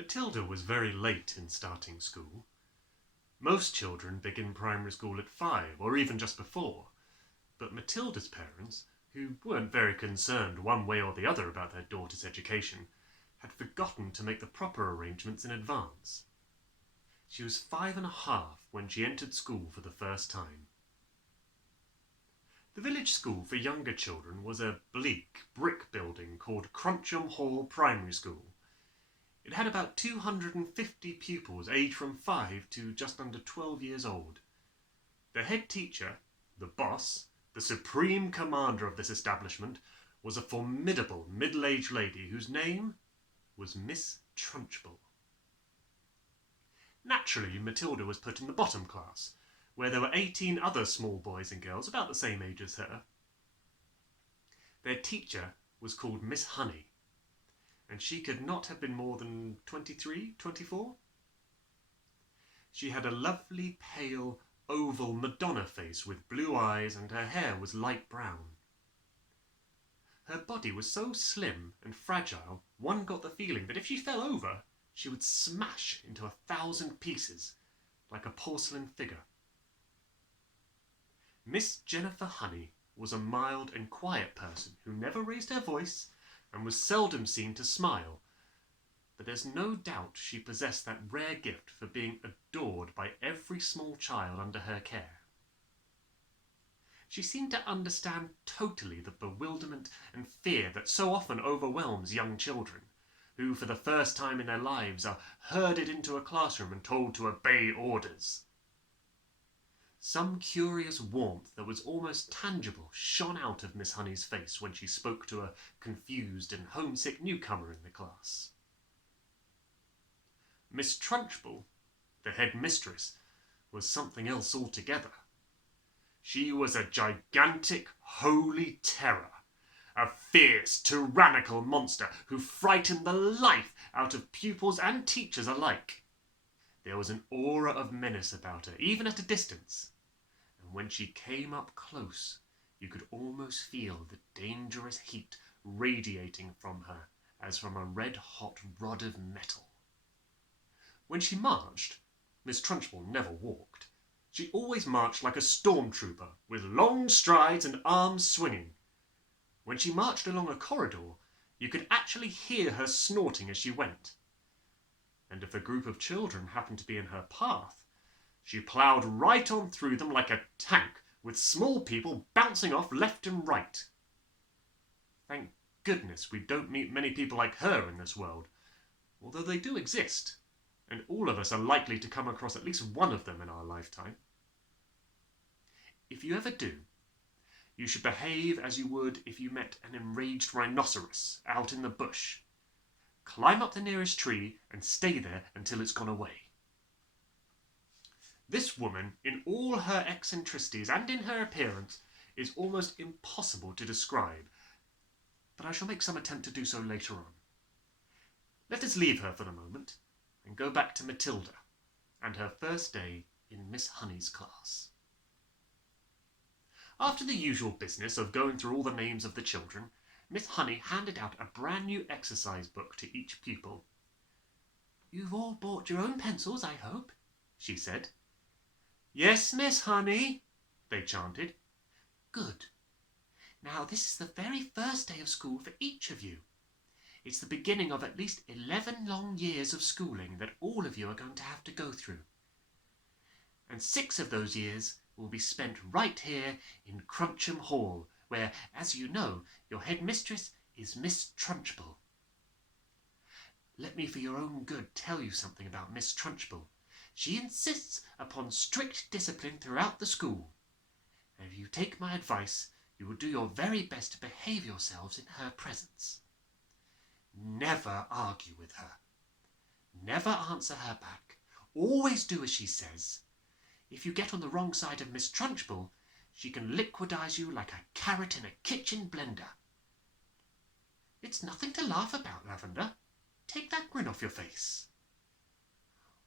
Matilda was very late in starting school. Most children begin primary school at 5 or even just before, but Matilda's parents, who weren't very concerned one way or the other about their daughter's education, had forgotten to make the proper arrangements in advance. She was 5 and a half when she entered school for the first time. The village school for younger children was a bleak brick building called Cruncham Hall Primary School. It had about 250 pupils aged from 5 to just under 12 years old. The head teacher, the boss, the supreme commander of this establishment, was a formidable middle-aged lady whose name was Miss Trunchbull. Naturally, Matilda was put in the bottom class, where there were 18 other small boys and girls about the same age as her. Their teacher was called Miss Honey, and she could not have been more than 23, 24. She had a lovely, pale, oval Madonna face with blue eyes, and her hair was light brown. Her body was so slim and fragile, one got the feeling that if she fell over, she would smash into 1,000 pieces, like a porcelain figure. Miss Jennifer Honey was a mild and quiet person who never raised her voice and was seldom seen to smile, but there's no doubt she possessed that rare gift for being adored by every small child under her care. She seemed to understand totally the bewilderment and fear that so often overwhelms young children, who for the first time in their lives are herded into a classroom and told to obey orders. Some curious warmth that was almost tangible shone out of Miss Honey's face when she spoke to a confused and homesick newcomer in the class. Miss Trunchbull, the head mistress, was something else altogether. She was a gigantic holy terror, a fierce, tyrannical monster who frightened the life out of pupils and teachers alike. There was an aura of menace about her, even at a distance, and when she came up close, you could almost feel the dangerous heat radiating from her as from a red-hot rod of metal. When she marched, Miss Trunchbull never walked. She always marched like a stormtrooper, with long strides and arms swinging. When she marched along a corridor, you could actually hear her snorting as she went. And if a group of children happened to be in her path, she ploughed right on through them like a tank, with small people bouncing off left and right. Thank goodness we don't meet many people like her in this world, although they do exist, and all of us are likely to come across at least one of them in our lifetime. If you ever do, you should behave as you would if you met an enraged rhinoceros out in the bush. Climb up the nearest tree and stay there until it's gone away. This woman, in all her eccentricities and in her appearance, is almost impossible to describe, but I shall make some attempt to do so later on. Let us leave her for the moment and go back to Matilda and her first day in Miss Honey's class. After the usual business of going through all the names of the children, Miss Honey handed out a brand new exercise book to each pupil. "You've all bought your own pencils, I hope," she said. "Yes, Miss Honey," they chanted. "Good. Now this is the very first day of school for each of you. It's the beginning of at least 11 long years of schooling that all of you are going to have to go through. And 6 of those years will be spent right here in Cruncham Hall, where, as you know, your headmistress is Miss Trunchbull. Let me for your own good tell you something about Miss Trunchbull. She insists upon strict discipline throughout the school, and if you take my advice, you will do your very best to behave yourselves in her presence. Never argue with her. Never answer her back. Always do as she says. If you get on the wrong side of Miss Trunchbull, she can liquidize you like a carrot in a kitchen blender. It's nothing to laugh about, Lavender. Take that grin off your face.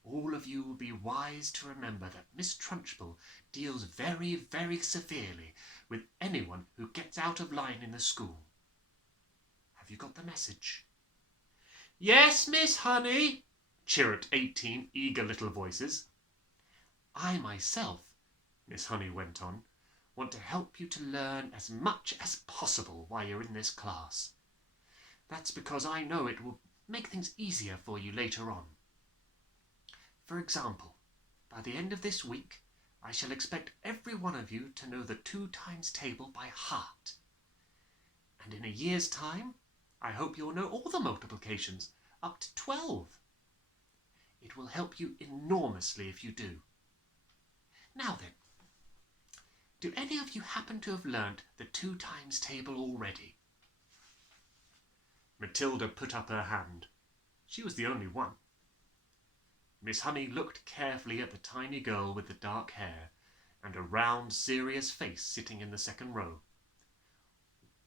All of you will be wise to remember that Miss Trunchbull deals very, very severely with anyone who gets out of line in the school. Have you got the message?" "Yes, Miss Honey," chirruped 18 eager little voices. I myself, Miss Honey went on, want to help you to learn as much as possible while you're in this class. That's because I know it will make things easier for you later on. For example, by the end of this week, I shall expect every one of you to know the 2 times table by heart. And in a year's time, I hope you'll know all the multiplications, up to 12. It will help you enormously if you do. Now then, do any of you happen to have learnt the 2 times table already? Matilda put up her hand. She was the only one. Miss Honey looked carefully at the tiny girl with the dark hair and a round, serious face sitting in the second row.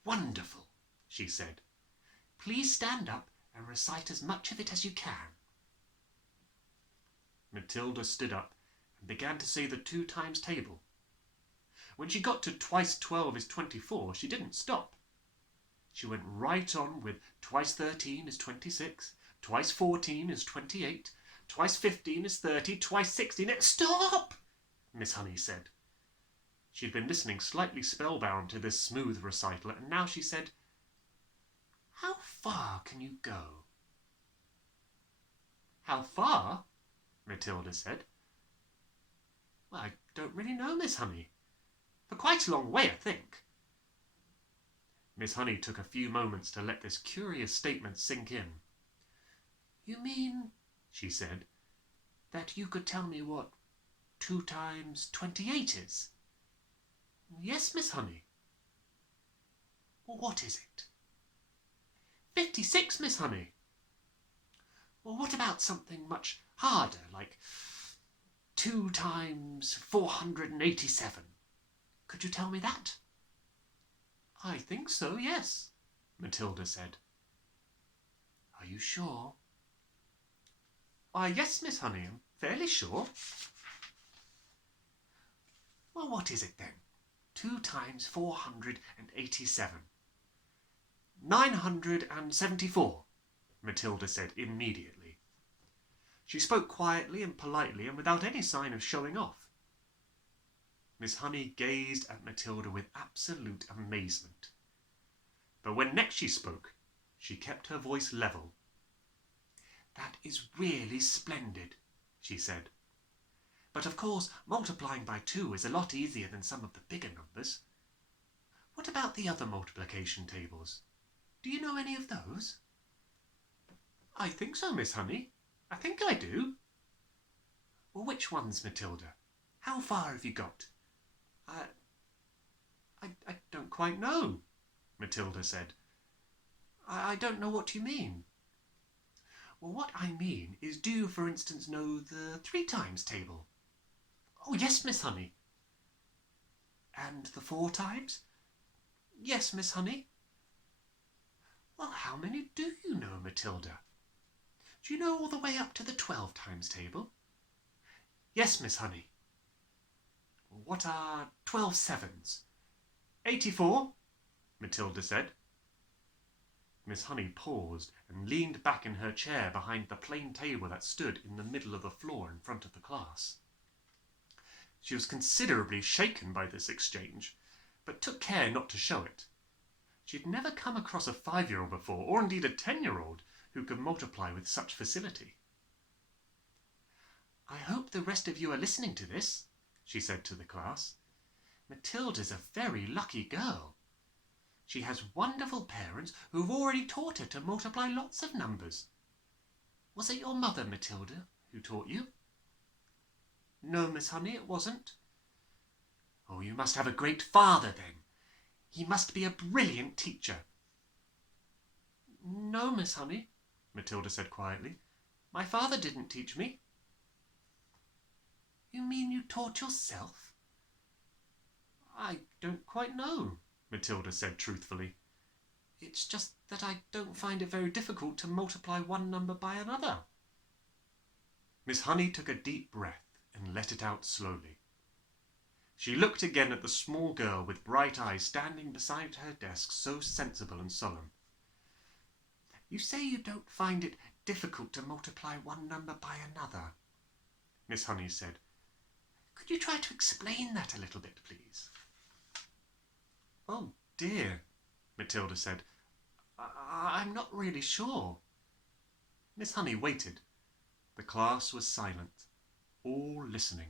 Wonderful, she said. Please stand up and recite as much of it as you can. Matilda stood up and began to say the 2 times table. When she got to twice 12 is 24, she didn't stop. She went right on with twice 13 is 26, twice 14 is 28, twice 15 is 30, twice 16 is... Stop! Miss Honey said. She'd been listening slightly spellbound to this smooth recital, and now she said, How far can you go? How far? Matilda said. Well, I don't really know, Miss Honey. For quite a long way, I think. Miss Honey took a few moments to let this curious statement sink in. You mean, she said, that you could tell me what 2 times 28 is? Yes, Miss Honey. Well, what is it? 56, Miss Honey. Well, what about something much harder, like 2 times 487? Could you tell me that? I think so, yes, Matilda said. Are you sure? Why, yes, Miss Honey, I'm fairly sure. Well, what is it then? 2 times 487. 974, Matilda said immediately. She spoke quietly and politely and without any sign of showing off. Miss Honey gazed at Matilda with absolute amazement. But when next she spoke, she kept her voice level. That is really splendid, she said. But of course, multiplying by 2 is a lot easier than some of the bigger numbers. What about the other multiplication tables? Do you know any of those? I think so, Miss Honey. I think I do. Well, which ones, Matilda? How far have you got? I don't quite know, Matilda said. I don't know what you mean. Well, what I mean is, do you, for instance, know the 3 times table? Oh, yes, Miss Honey. And the 4 times? Yes, Miss Honey. Well, how many do you know, Matilda? Do you know all the way up to the 12 times table? Yes, Miss Honey. What are 12 sevens? 84, Matilda said. Miss Honey paused and leaned back in her chair behind the plain table that stood in the middle of the floor in front of the class. She was considerably shaken by this exchange, but took care not to show it. She had never come across a 5-year-old before, or indeed a 10-year-old, who could multiply with such facility. I hope the rest of you are listening to this, she said to the class. Matilda's a very lucky girl. She has wonderful parents who've already taught her to multiply lots of numbers. Was it your mother, Matilda, who taught you? No, Miss Honey, it wasn't. Oh, you must have a great father, then. He must be a brilliant teacher. No, Miss Honey, Matilda said quietly. My father didn't teach me. You mean you taught yourself? I don't quite know, Matilda said truthfully. It's just that I don't find it very difficult to multiply one number by another. Miss Honey took a deep breath and let it out slowly. She looked again at the small girl with bright eyes standing beside her desk, so sensible and solemn. You say you don't find it difficult to multiply one number by another, Miss Honey said. Could you try to explain that a little bit, please? Oh, dear, Matilda said. I'm not really sure. Miss Honey waited. The class was silent, all listening.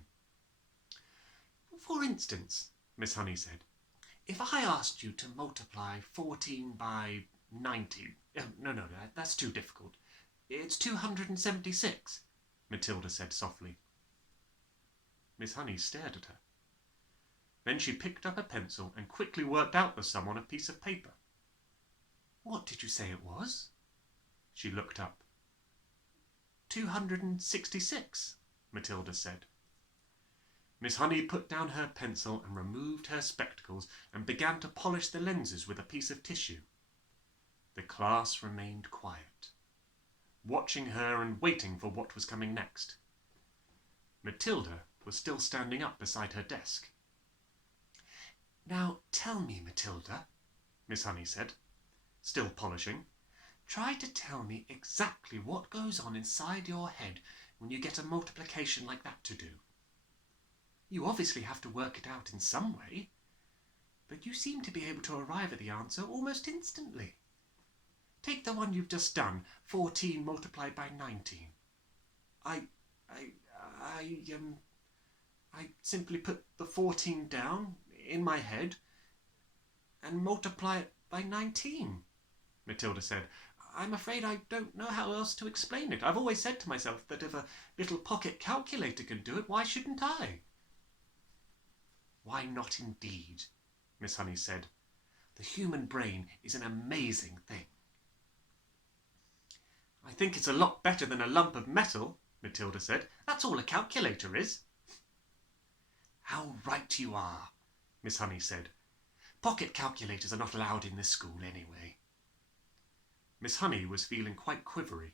For instance, Miss Honey said, if I asked you to multiply 14 by 90... No, that's too difficult. It's 276, Matilda said softly. Miss Honey stared at her. Then she picked up a pencil and quickly worked out the sum on a piece of paper. What did you say it was? She looked up. 266, Matilda said. Miss Honey put down her pencil and removed her spectacles and began to polish the lenses with a piece of tissue. The class remained quiet, watching her and waiting for what was coming next. Matilda was still standing up beside her desk. Now tell me, Matilda, Miss Honey said, still polishing, try to tell me exactly what goes on inside your head when you get a multiplication like that to do. You obviously have to work it out in some way, but you seem to be able to arrive at the answer almost instantly. Take the one you've just done, 14 multiplied by 19. I simply put the 14 down in my head and multiply it by 19, Matilda said. I'm afraid I don't know how else to explain it. I've always said to myself that if a little pocket calculator can do it, why shouldn't I? Why not indeed, Miss Honey said. The human brain is an amazing thing. I think it's a lot better than a lump of metal, Matilda said. That's all a calculator is. How right you are, Miss Honey said. Pocket calculators are not allowed in this school anyway. Miss Honey was feeling quite quivery.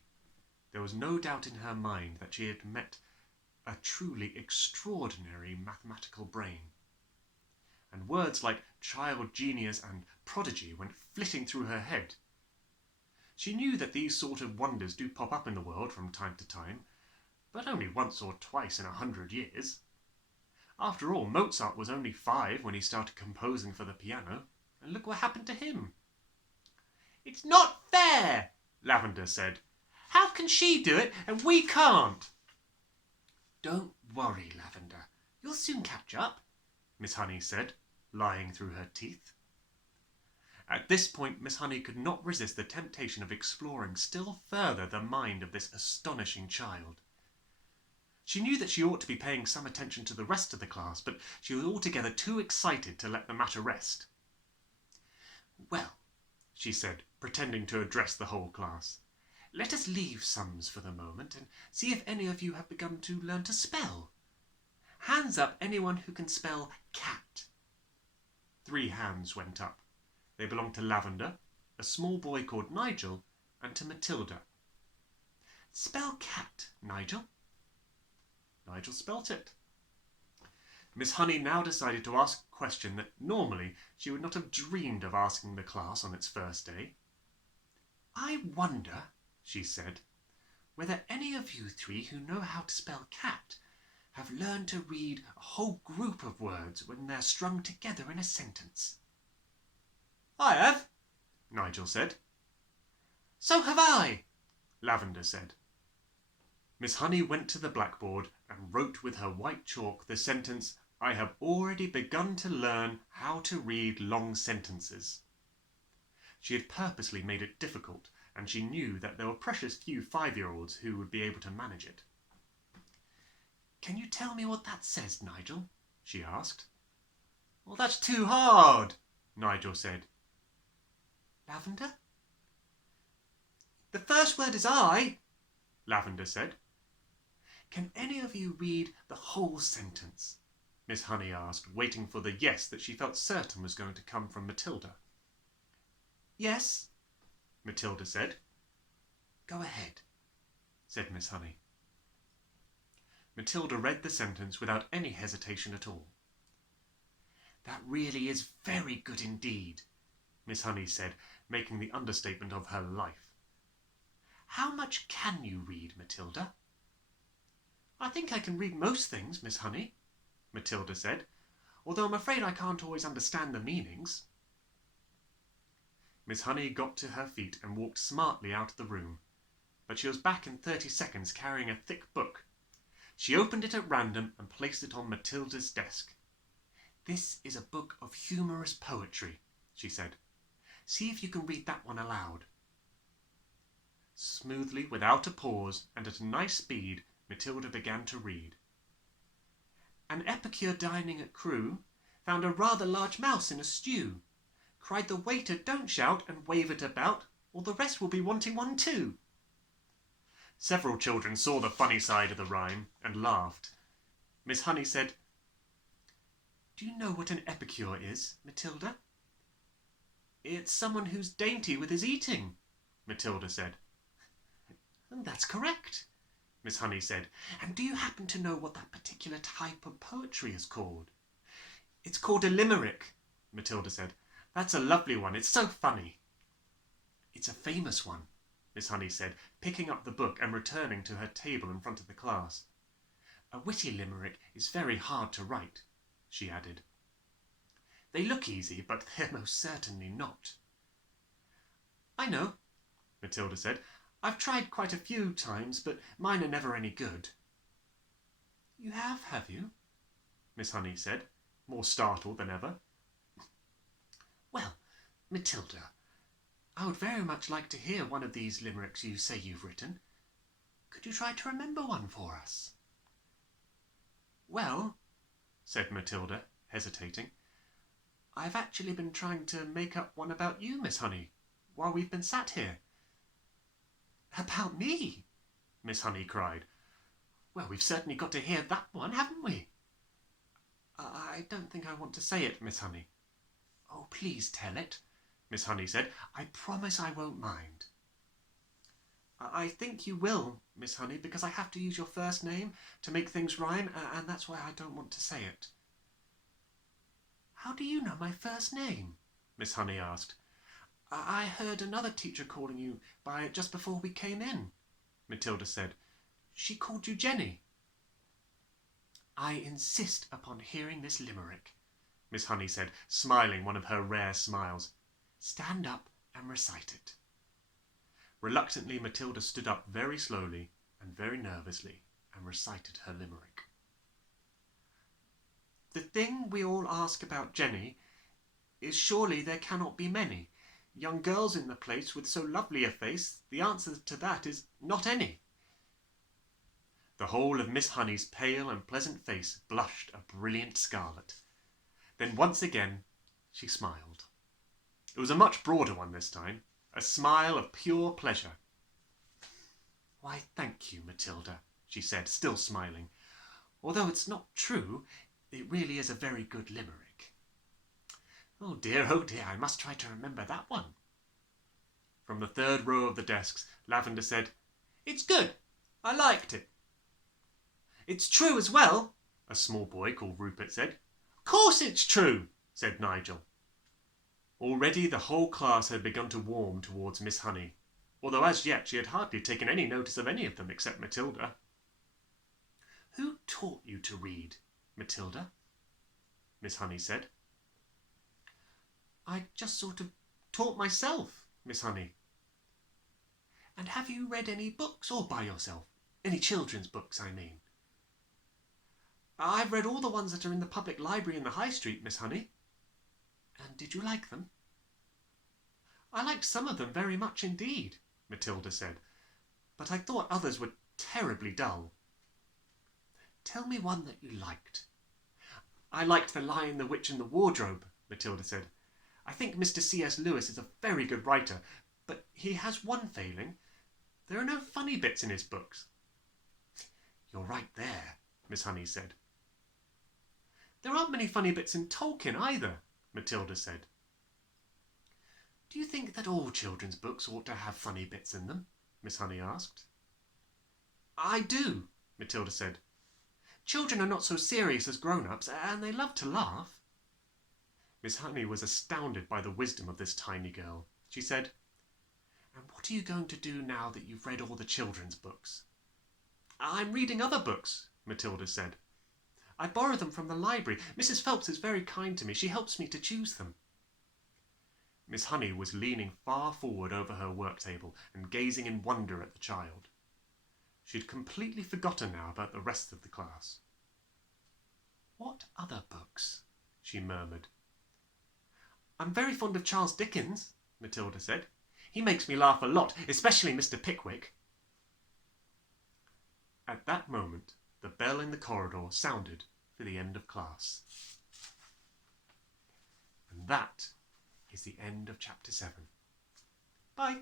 There was no doubt in her mind that she had met a truly extraordinary mathematical brain. And words like child genius and prodigy went flitting through her head. She knew that these sort of wonders do pop up in the world from time to time, but only once or twice in 100 years. After all, Mozart was only 5 when he started composing for the piano, and look what happened to him. It's not fair, Lavender said. How can she do it and we can't? Don't worry, Lavender. You'll soon catch up, Miss Honey said, lying through her teeth. At this point, Miss Honey could not resist the temptation of exploring still further the mind of this astonishing child. She knew that she ought to be paying some attention to the rest of the class, but she was altogether too excited to let the matter rest. Well, she said, pretending to address the whole class, let us leave sums for the moment and see if any of you have begun to learn to spell. Hands up anyone who can spell cat. 3 hands went up. They belonged to Lavender, a small boy called Nigel, and to Matilda. Spell cat, Nigel. Nigel spelt it. Miss Honey now decided to ask a question that normally she would not have dreamed of asking the class on its first day. I wonder, she said, whether any of you 3 who know how to spell cat have learned to read a whole group of words when they're strung together in a sentence. I have, Nigel said. So have I, Lavender said. Miss Honey went to the blackboard and wrote with her white chalk the sentence, I have already begun to learn how to read long sentences. She had purposely made it difficult, and she knew that there were precious few 5-year-olds who would be able to manage it. Can you tell me what that says, Nigel? She asked. Well, that's too hard, Nigel said. Lavender? The first word is I, Lavender said. Can any of you read the whole sentence? Miss Honey asked, waiting for the yes that she felt certain was going to come from Matilda. Yes, Matilda said. Go ahead, said Miss Honey. Matilda read the sentence without any hesitation at all. That really is very good indeed, Miss Honey said, making the understatement of her life. How much can you read, Matilda?" "I think I can read most things, Miss Honey," Matilda said, "although I'm afraid I can't always understand the meanings." Miss Honey got to her feet and walked smartly out of the room, but she was back in 30 seconds carrying a thick book. She opened it at random and placed it on Matilda's desk. "This is a book of humorous poetry," she said. "See if you can read that one aloud." Smoothly, without a pause, and at a nice speed, Matilda began to read. "An epicure dining at Crewe found a rather large mouse in a stew. Cried the waiter, 'Don't shout and wave it about, or the rest will be wanting one too.'" Several children saw the funny side of the rhyme and laughed. Miss Honey said, "Do you know what an epicure is, Matilda?" "It's someone who's dainty with his eating," Matilda said. "That's correct," Miss Honey said. "And do you happen to know what that particular type of poetry is called?" "It's called a limerick," Matilda said. "That's a lovely one. It's so funny." "It's a famous one," Miss Honey said, picking up the book and returning to her table in front of the class. "A witty limerick is very hard to write," she added. "They look easy, but they're most certainly not." "I know," Matilda said. "I've tried quite a few times, but mine are never any good." "You have you?" Miss Honey said, more startled than ever. "Well, Matilda, I would very much like to hear one of these limericks you say you've written. Could you try to remember one for us?" "Well," said Matilda, hesitating, "I've actually been trying to make up one about you, Miss Honey, while we've been sat here." "About me?" Miss Honey cried. "Well, we've certainly got to hear that one, haven't we?" "I don't think I want to say it, Miss Honey." "Oh, please tell it," Miss Honey said. "I promise I won't mind." "I think you will, Miss Honey, because I have to use your first name to make things rhyme, and that's why I don't want to say it." "How do you know my first name?" Miss Honey asked. "I heard another teacher calling you by it just before we came in," Matilda said. "She called you Jenny." "I insist upon hearing this limerick," Miss Honey said, smiling one of her rare smiles. "Stand up and recite it." Reluctantly, Matilda stood up very slowly and very nervously and recited her limerick. "The thing we all ask about Jenny is surely there cannot be many young girls in the place with so lovely a face. The answer to that is not any." The whole of Miss Honey's pale and pleasant face blushed a brilliant scarlet. Then once again she smiled. It was a much broader one this time, a smile of pure pleasure. "Why, thank you, Matilda," she said, still smiling. "Although it's not true, it really is a very good limerick." Oh dear, I must try to remember that one." From the third row of the desks, Lavender said, "It's good. I liked it." "It's true as well," a small boy called Rupert said. "Course it's true," said Nigel. Already the whole class had begun to warm towards Miss Honey, although as yet she had hardly taken any notice of any of them except Matilda. "Who taught you to read, Matilda?" Miss Honey said. "I just sort of taught myself, Miss Honey." "And have you read any books all by yourself? Any children's books, I mean?" "I've read all the ones that are in the public library in the High Street, Miss Honey." "And did you like them?" "I liked some of them very much indeed," Matilda said, "but I thought others were terribly dull." "Tell me one that you liked." "I liked The Lion, the Witch and the Wardrobe," Matilda said. "I think Mr. C.S. Lewis is a very good writer, but he has one failing. There are no funny bits in his books." "You're right there," Miss Honey said. "There aren't many funny bits in Tolkien either," Matilda said. "Do you think that all children's books ought to have funny bits in them?" Miss Honey asked. "I do," Matilda said. "Children are not so serious as grown-ups, and they love to laugh." Miss Honey was astounded by the wisdom of this tiny girl. She said, And what are you going to do now that you've read all the children's books? I'm reading other books, Matilda said. I borrow them from the library. Mrs. Phelps is very kind to me. She helps me to choose them. Miss Honey was leaning far forward over her work table and gazing in wonder at the child. She'd completely forgotten now about the rest of the class. What other books? She murmured. I'm very fond of Charles Dickens, Matilda said. He makes me laugh a lot, especially Mr. Pickwick. At that moment, the bell in the corridor sounded for the end of class. And that is the end of chapter 7. Bye.